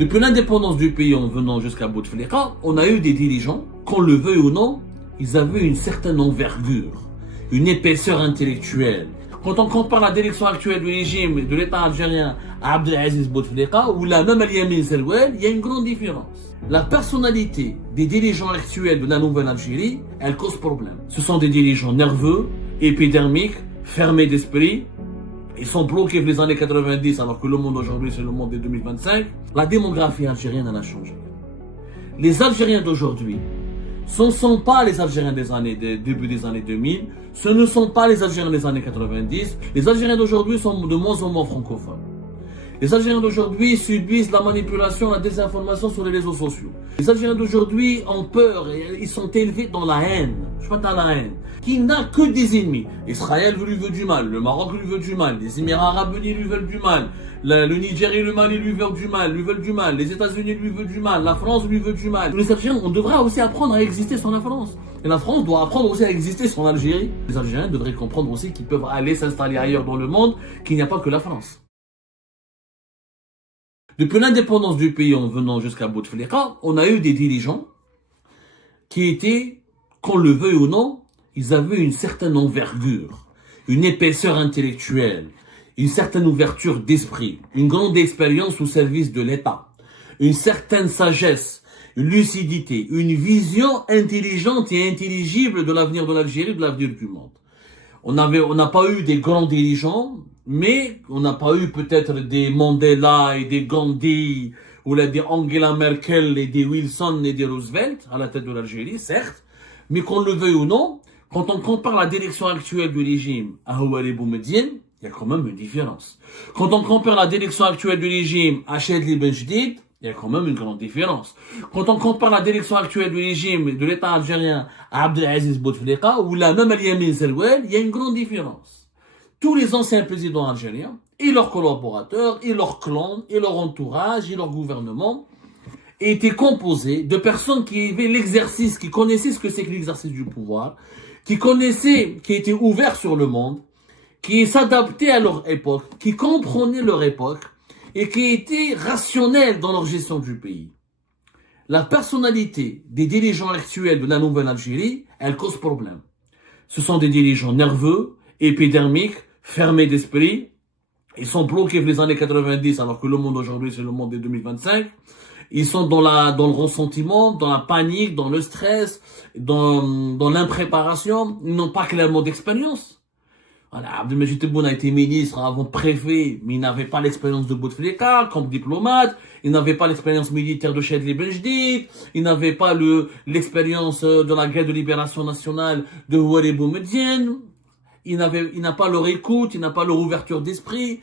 Depuis l'indépendance du pays en venant jusqu'à Bouteflika, on a eu des dirigeants, qu'on le veuille ou non, ils avaient une certaine envergure, une épaisseur intellectuelle. Quand on compare la direction actuelle du régime de l'État algérien à Abdelaziz Bouteflika ou la même Yamin Zerouel, il y a une grande différence. La personnalité des dirigeants actuels de la nouvelle Algérie, elle cause problème. Ce sont des dirigeants nerveux, épidermiques, fermés d'esprit. Ils sont bloqués les années 90 alors que le monde aujourd'hui c'est le monde des 2025. La démographie algérienne elle a changé. Les Algériens d'aujourd'hui, ce ne sont pas les Algériens des début des années 2000, ce ne sont pas les Algériens des années 90. Les Algériens d'aujourd'hui sont de moins en moins francophones. Les Algériens d'aujourd'hui subissent la manipulation, la désinformation sur les réseaux sociaux. Les Algériens d'aujourd'hui ont peur et ils sont élevés dans la haine. Je parle dans la haine. Qui n'a que des ennemis. Israël lui veut du mal, le Maroc lui veut du mal, les Émirats Arabes Unis lui veulent du mal, le Niger et le Mali lui veulent du mal, les États-Unis lui veulent du mal, la France lui veut du mal. Les Algériens, on devra aussi apprendre à exister sans la France. Et la France doit apprendre aussi à exister sans l'Algérie. Les Algériens devraient comprendre aussi qu'ils peuvent aller s'installer ailleurs dans le monde, qu'il n'y a pas que la France. Depuis l'indépendance du pays en venant jusqu'à Bouteflika, on a eu des dirigeants qui étaient, qu'on le veuille ou non, ils avaient une certaine envergure, une épaisseur intellectuelle, une certaine ouverture d'esprit, une grande expérience au service de l'État, une certaine sagesse, une lucidité, une vision intelligente et intelligible de l'avenir de l'Algérie, de l'avenir du monde. On n'a pas eu des grands dirigeants, mais on n'a pas eu peut-être des Mandela et des Gandhi, ou des Angela Merkel et des Wilson et des Roosevelt à la tête de l'Algérie, certes, mais qu'on le veuille ou non, quand on compare la direction actuelle du régime à Houari Boumediene, il y a quand même une différence. Quand on compare la direction actuelle du régime à Chadli Benjedid, il y a quand même une grande différence. Quand on compare la direction actuelle du régime de l'État algérien à Abdelaziz Bouteflika ou la même Yamin Zerouel, il y a une grande différence. Tous les anciens présidents algériens, et leurs collaborateurs, et leurs clans, et leur entourage, et leur gouvernement, étaient composés de personnes qui avaient l'exercice, qui connaissaient ce que c'est que l'exercice du pouvoir, qui connaissaient, qui étaient ouverts sur le monde, qui s'adaptaient à leur époque, qui comprenaient leur époque, et qui étaient rationnels dans leur gestion du pays. La personnalité des dirigeants actuels de la nouvelle Algérie, elle cause problème. Ce sont des dirigeants nerveux, épidermiques, fermés d'esprit. Ils sont bloqués les années 90 alors que le monde aujourd'hui c'est le monde des 2025. Ils sont dans le ressentiment, dans la panique, dans le stress, dans l'impréparation. Ils n'ont pas clairement d'expérience. Voilà, Abdelmajid Tebboune a été ministre, avant préfet, mais il n'avait pas l'expérience de Bouteflika comme diplomate, il n'avait pas l'expérience militaire de Chadli Benjedid, il n'avait pas l'expérience de la guerre de libération nationale de Houari Boumediene, il n'a pas leur écoute, il n'a pas leur ouverture d'esprit.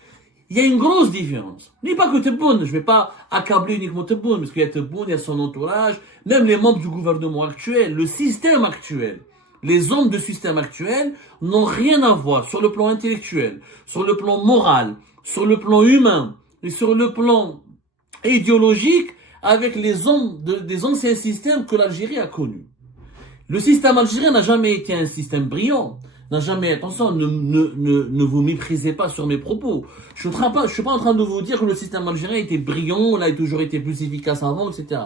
Il y a une grosse différence. Je ne dis pas que Tebboune, je ne vais pas accabler uniquement Tebboune, parce qu'il y a Tebboune, il y a son entourage, même les membres du gouvernement actuel, le système actuel. Les hommes de système actuel n'ont rien à voir sur le plan intellectuel, sur le plan moral, sur le plan humain et sur le plan idéologique avec les hommes des anciens systèmes que l'Algérie a connus. Le système algérien n'a jamais été un système brillant, n'a jamais, attention, ne vous méprisez pas sur mes propos. Je suis pas en train de vous dire que le système algérien était brillant, il a toujours été plus efficace avant, etc.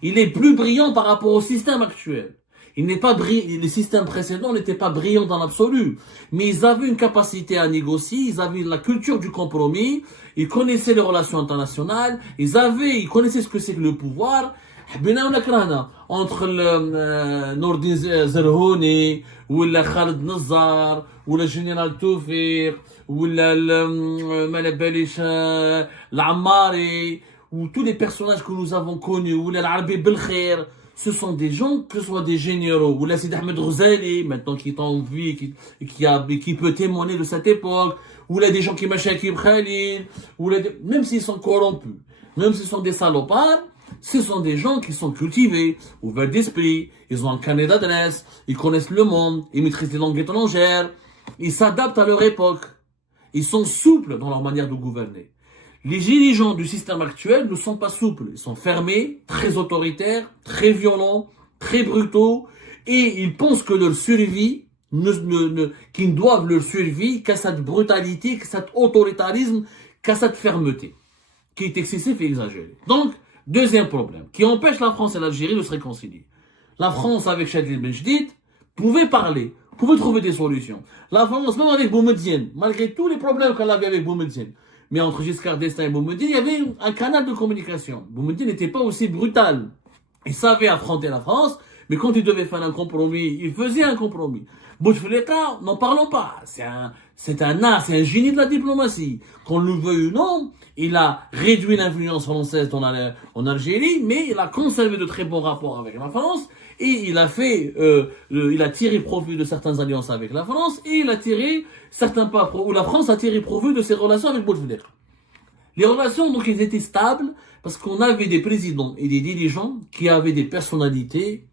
Il est plus brillant par rapport au système actuel. Les systèmes précédents n'étaient pas brillants dans l'absolu, mais ils avaient une capacité à négocier, ils avaient la culture du compromis, ils connaissaient les relations internationales, ils connaissaient ce que c'est que le pouvoir. Entre le Nordin Zerhouni, ou le Khaled Nazar, ou le général Toufir, ou l'Ammari, ou tous les personnages que nous avons connus, ou l'Arabi Belkhair, ce sont des gens, que ce soit des généraux, ou la Sidi Ahmed Ghazali, maintenant qui est en vie, qui peut témoigner de cette époque, ou là des gens qui marchent avec Khalil, même s'ils sont corrompus, même s'ils sont des salopards, ce sont des gens qui sont cultivés, ouverts d'esprit, ils ont un carnet d'adresse, ils connaissent le monde, ils maîtrisent les langues étrangères, ils s'adaptent à leur époque, ils sont souples dans leur manière de gouverner. Les dirigeants du système actuel ne sont pas souples. Ils sont fermés, très autoritaires, très violents, très brutaux, et ils pensent que leur survie, qu'ils doivent leur survie qu'à cette brutalité, qu'à cet autoritarisme, qu'à cette fermeté, qui est excessif et exagéré. Donc, Deuxième problème, qui empêche la France et l'Algérie de se réconcilier. La France, avec Chadli Ben Jdid, pouvait parler, pouvait trouver des solutions. La France, même avec Boumedienne, malgré tous les problèmes qu'elle avait avec Boumedienne, mais entre Giscard d'Estaing et Boumedienne, il y avait un canal de communication. Boumedienne n'était pas aussi brutal. Il savait affronter la France, mais quand il devait faire un compromis, il faisait un compromis. Bouteflika, n'en parlons pas. C'est un génie de la diplomatie. Qu'on le veuille ou non, il a réduit l'influence française en Algérie, mais il a conservé de très bons rapports avec la France, et il a tiré profit de certaines alliances avec la France, et il a tiré la France a tiré profit de ses relations avec Bouteflika. Les relations, donc, elles étaient stables, parce qu'on avait des présidents et des dirigeants qui avaient des personnalités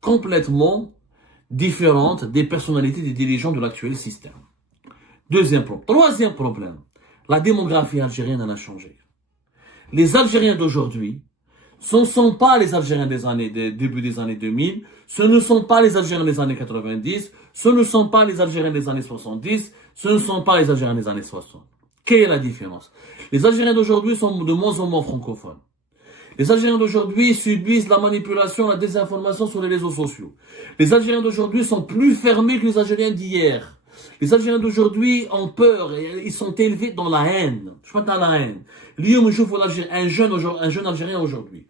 complètement différentes des personnalités des dirigeants de l'actuel système. Deuxième problème. Troisième problème. La démographie algérienne, elle a changé. Les Algériens d'aujourd'hui, ce ne sont pas les Algériens des début des années 2000, ce ne sont pas les Algériens des années 90, ce ne sont pas les Algériens des années 70, ce ne sont pas les Algériens des années 60. Quelle est la différence? Les Algériens d'aujourd'hui sont de moins en moins francophones. Les Algériens d'aujourd'hui subissent la manipulation, la désinformation sur les réseaux sociaux. Les Algériens d'aujourd'hui sont plus fermés que les Algériens d'hier. Les Algériens d'aujourd'hui ont peur et ils sont élevés dans la haine. Je pense dans la haine. Un jeune Algérien aujourd'hui,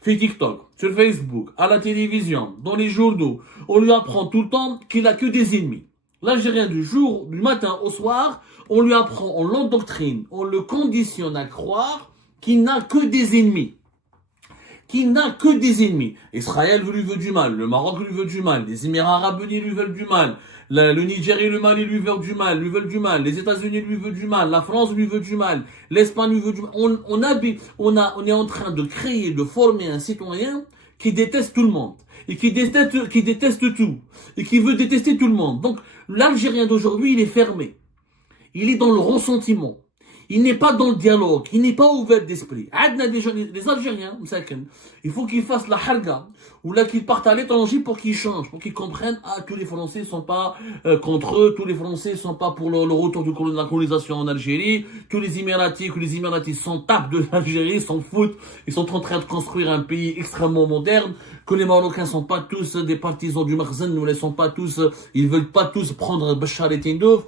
fait TikTok, sur Facebook, à la télévision, dans les journaux, on lui apprend tout le temps qu'il n'a que des ennemis. L'Algérien du matin au soir, on lui apprend, on l'endoctrine, on le conditionne à croire qu'il n'a que des ennemis. Qu'il n'a que des ennemis. Israël lui veut du mal, le Maroc lui veut du mal, les Émirats Arabes Unis lui veulent du mal, le Niger et le Mali lui veulent du mal, les États-Unis lui veulent du mal, la France lui veut du mal, l'Espagne lui veut du mal. On est en train de créer, de former un citoyen qui déteste tout le monde, et qui déteste tout, et qui veut détester tout le monde. Donc, l'Algérien d'aujourd'hui, il est fermé. Il est dans le ressentiment. Il n'est pas dans le dialogue. Il n'est pas ouvert d'esprit. Les Algériens, il faut qu'ils fassent la harga, ou là qu'ils partent à l'étranger pour qu'ils changent, pour qu'ils comprennent, tous les Français sont pas contre eux, tous les Français sont pas pour le retour de la colonisation en Algérie, tous les Émiratis s'en tapent de l'Algérie, s'en foutent, ils sont en train de construire un pays extrêmement moderne, que les Marocains sont pas tous des partisans du Marzen, nous les sont pas tous, ils veulent pas tous prendre Bachar et Tindouf.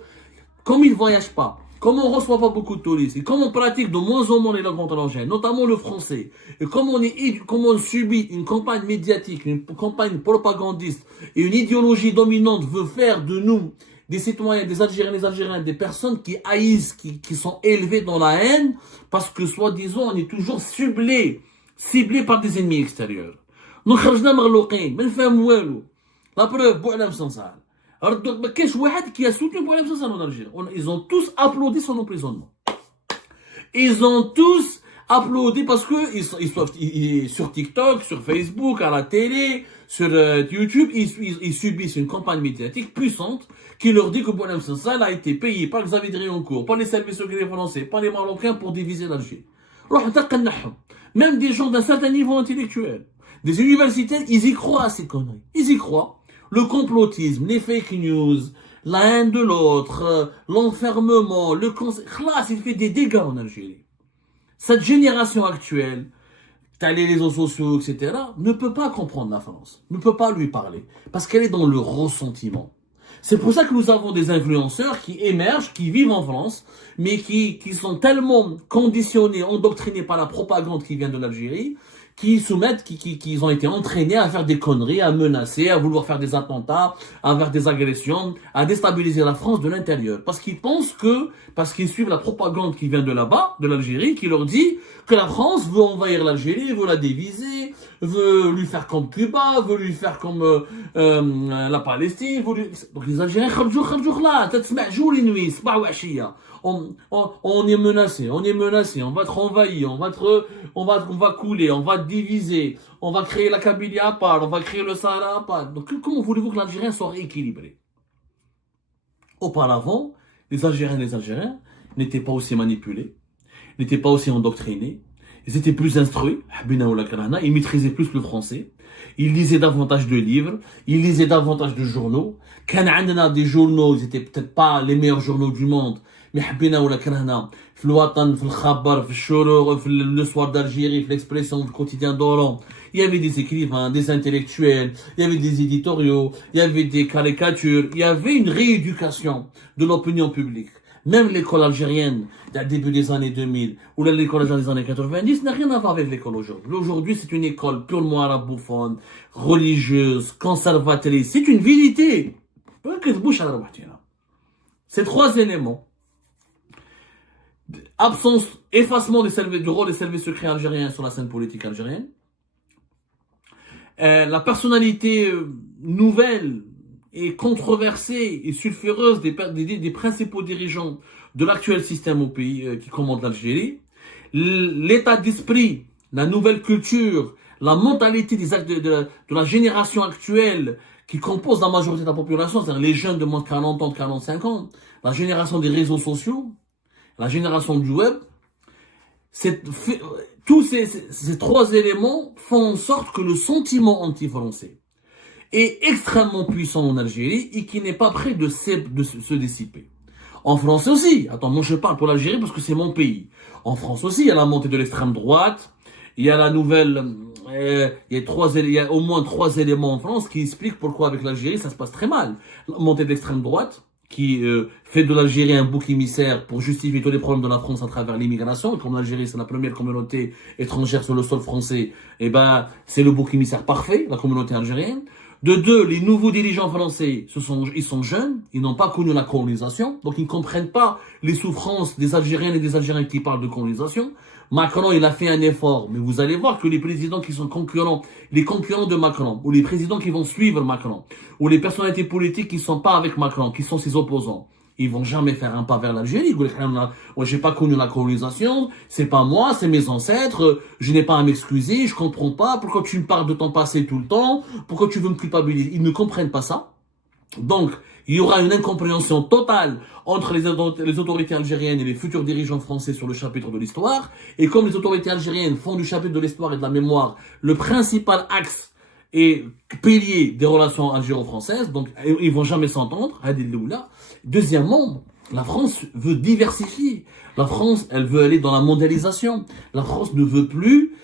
Comme ils ne voyagent pas, comme on ne reçoit pas beaucoup de touristes, et comme on pratique de moins en moins les langues étrangères, notamment le français, et comme on subit une campagne médiatique, une campagne propagandiste, et une idéologie dominante veut faire de nous des citoyens, des Algériens, des personnes qui haïssent, qui sont élevées dans la haine, parce que soi-disant on est toujours ciblé par des ennemis extérieurs. Nous خرجنا مغلوقين, ما نفهم والو. La preuve, Boualem Sansal. Qui a soutenu Boualem Sansal en Algérie. Ils ont tous applaudi son emprisonnement. Ils ont tous applaudi parce que sur TikTok, sur Facebook, à la télé, sur YouTube, ils subissent une campagne médiatique puissante qui leur dit que Boualem Sansal a été payé par Xavier Driancourt, par les services secrets français, par les Marocains pour diviser l'Algérie. Même des gens d'un certain niveau intellectuel, des universitaires, ils y croient à ces conneries. Ils y croient. Le complotisme, les fake news, la haine de l'autre, l'enfermement, il fait des dégâts en Algérie. Cette génération actuelle, les réseaux sociaux, etc., ne peut pas comprendre la France, ne peut pas lui parler, parce qu'elle est dans le ressentiment. C'est pour ça que nous avons des influenceurs qui émergent, qui vivent en France, mais qui sont tellement conditionnés, endoctrinés par la propagande qui vient de l'Algérie, qui ont été entraînés à faire des conneries, à menacer, à vouloir faire des attentats, à faire des agressions, à déstabiliser la France de l'intérieur. Parce qu'ils suivent la propagande qui vient de là-bas, de l'Algérie, qui leur dit que la France veut envahir l'Algérie, veut la diviser, veut lui faire comme Cuba, veut lui faire comme la Palestine. Donc les Algériens, on est menacé, on va être envahi, on va couler, on va diviser, on va créer la Kabylie à part, on va créer le Sahara à part. Donc comment voulez-vous que l'Algérien soit équilibré? Auparavant, les Algériens n'étaient pas aussi manipulés, n'étaient pas aussi endoctrinés, ils étaient plus instruits, ils maîtrisaient plus le français, ils lisaient davantage de livres, ils lisaient davantage de journaux. Des journaux, ils étaient peut-être pas les meilleurs journaux du monde, mais حبينا ولا كرهنا في الوطن في الخبر في الشروق في le soir d'Algérie في l'expression du quotidien d'Oran. Il y avait des écrivains, des intellectuels, il y avait des éditoriaux, il y avait des caricatures, il y avait une rééducation de l'opinion publique. Même l'école algérienne, au début des années 2000, ou l'école algérienne des années 90, n'a rien à voir avec l'école aujourd'hui. Aujourd'hui, c'est une école purement arabophone, religieuse, conservatrice. C'est une vérité. Ces trois éléments, absence, effacement du rôle des services secrets algériens sur la scène politique algérienne, la personnalité nouvelle et controversée et sulfureuse des principaux dirigeants de l'actuel système au pays qui commande l'Algérie, l'état d'esprit, la nouvelle culture, la mentalité de la génération actuelle qui compose la majorité de la population, c'est-à-dire les jeunes de moins de 40 ans, de 45 ans, la génération des réseaux sociaux, la génération du web, tous ces trois éléments font en sorte que le sentiment anti-français est extrêmement puissant en Algérie et qui n'est pas prêt de se dissiper. En France aussi, attends, moi je parle pour l'Algérie parce que c'est mon pays. En France aussi, il y a la montée de l'extrême droite, il y a la nouvelle, il y a au moins trois éléments en France qui expliquent pourquoi avec l'Algérie ça se passe très mal. La montée de l'extrême droite, qui fait de l'Algérie un bouc émissaire pour justifier tous les problèmes de la France à travers l'immigration. Et comme l'Algérie, c'est la première communauté étrangère sur le sol français, et ben, c'est le bouc émissaire parfait, la communauté algérienne. De deux, les nouveaux dirigeants français, ils sont jeunes, ils n'ont pas connu la colonisation, donc ils ne comprennent pas les souffrances des Algériennes et des Algériens qui parlent de colonisation. Macron, il a fait un effort, mais vous allez voir que les présidents qui sont concurrents, les concurrents de Macron, ou les présidents qui vont suivre Macron, ou les personnalités politiques qui ne sont pas avec Macron, qui sont ses opposants, ils vont jamais faire un pas vers l'Algérie. Moi, j'ai pas connu la colonisation, c'est pas moi, c'est mes ancêtres, je n'ai pas à m'excuser, je comprends pas, pourquoi tu me parles de ton passé tout le temps, pourquoi tu veux me culpabiliser. Ils ne comprennent pas ça. Donc, il y aura une incompréhension totale entre les autorités algériennes et les futurs dirigeants français sur le chapitre de l'histoire. Et comme les autorités algériennes font du chapitre de l'histoire et de la mémoire le principal axe et pilier des relations algéro-françaises, donc ils vont jamais s'entendre. Deuxièmement, la France veut diversifier. La France, elle veut aller dans la mondialisation. La France ne veut plus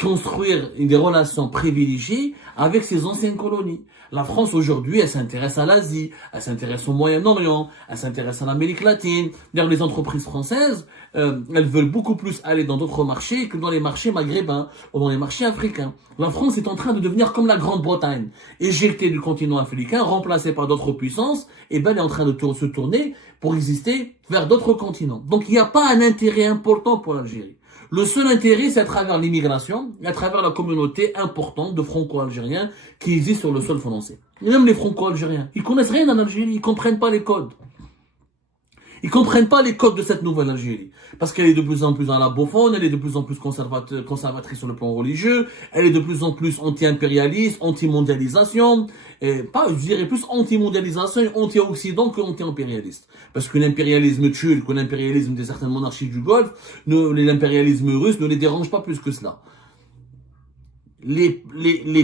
construire des relations privilégiées avec ses anciennes colonies. La France aujourd'hui, elle s'intéresse à l'Asie, elle s'intéresse au Moyen-Orient, elle s'intéresse à l'Amérique latine. D'ailleurs, les entreprises françaises, elles veulent beaucoup plus aller dans d'autres marchés que dans les marchés maghrébins ou dans les marchés africains. La France est en train de devenir comme la Grande-Bretagne, éjectée du continent africain, remplacée par d'autres puissances, et ben elle est en train de se tourner pour exister vers d'autres continents. Donc il n'y a pas un intérêt important pour l'Algérie. Le seul intérêt, c'est à travers l'immigration, à travers la communauté importante de franco-algériens qui existent sur le sol français. Et même les franco-algériens, ils connaissent rien en Algérie, ils comprennent pas les codes. Ils comprennent pas les codes de cette nouvelle Algérie. Parce qu'elle est de plus en plus arabophone, elle est de plus en plus conservatrice sur le plan religieux, elle est de plus en plus anti-impérialiste, anti-mondialisation, et pas, je dirais plus anti-mondialisation et anti-occident que anti-impérialiste. Parce que l'impérialisme turc ou l'impérialisme des certaines monarchies du Golfe, l'impérialisme russe ne les dérange pas plus que cela. Les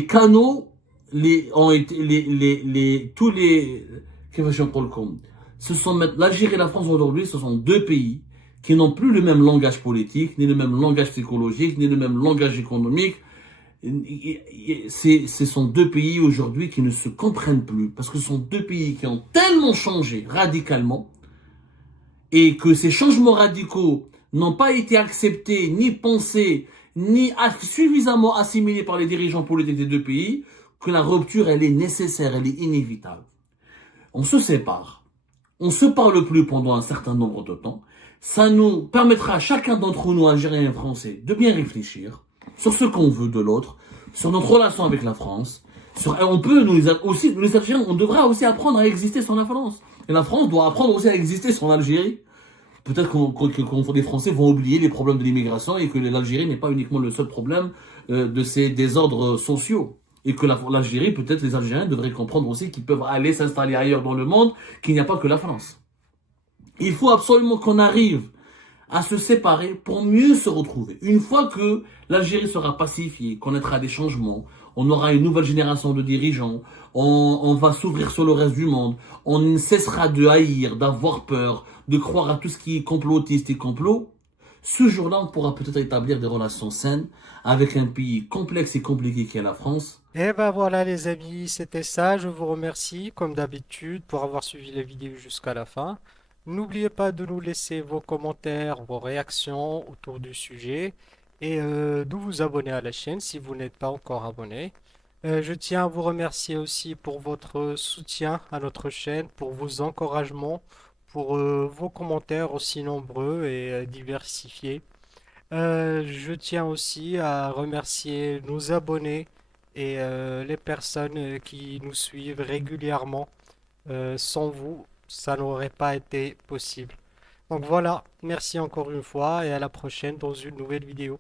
canaux, tous les, l'Algérie et la France aujourd'hui, ce sont deux pays qui n'ont plus le même langage politique, ni le même langage psychologique, ni le même langage économique. Ce sont deux pays aujourd'hui qui ne se comprennent plus, parce que ce sont deux pays qui ont tellement changé radicalement, et que ces changements radicaux n'ont pas été acceptés, ni pensés, ni suffisamment assimilés par les dirigeants politiques des deux pays, que la rupture, elle est nécessaire, elle est inévitable. On se sépare. On se parle plus pendant un certain nombre de temps. Ça nous permettra à chacun d'entre nous, Algériens et Français, de bien réfléchir sur ce qu'on veut de l'autre, sur notre relation avec la France. On peut, nous les Algériens, on devra aussi apprendre à exister sans la France. Et la France doit apprendre aussi à exister sans l'Algérie. Peut-être que les Français vont oublier les problèmes de l'immigration et que l'Algérie n'est pas uniquement le seul problème de ces désordres sociaux. Et que l'Algérie, peut-être les Algériens devraient comprendre aussi qu'ils peuvent aller s'installer ailleurs dans le monde, qu'il n'y a pas que la France. Il faut absolument qu'on arrive à se séparer pour mieux se retrouver. Une fois que l'Algérie sera pacifiée, qu'on connaîtra des changements, on aura une nouvelle génération de dirigeants, on va s'ouvrir sur le reste du monde, on cessera de haïr, d'avoir peur, de croire à tout ce qui est complotiste et complot, ce jour-là, on pourra peut-être établir des relations saines avec un pays complexe et compliqué qui est la France. Et ben voilà les amis, c'était ça. Je vous remercie comme d'habitude pour avoir suivi la vidéo jusqu'à la fin. N'oubliez pas de nous laisser vos commentaires, vos réactions autour du sujet et de vous abonner à la chaîne si vous n'êtes pas encore abonné. Je tiens à vous remercier aussi pour votre soutien à notre chaîne, pour vos encouragements, pour vos commentaires aussi nombreux et diversifiés. Je tiens aussi à remercier nos abonnés et les personnes qui nous suivent régulièrement. Sans vous, ça n'aurait pas été possible. Donc voilà, merci encore une fois et à la prochaine dans une nouvelle vidéo.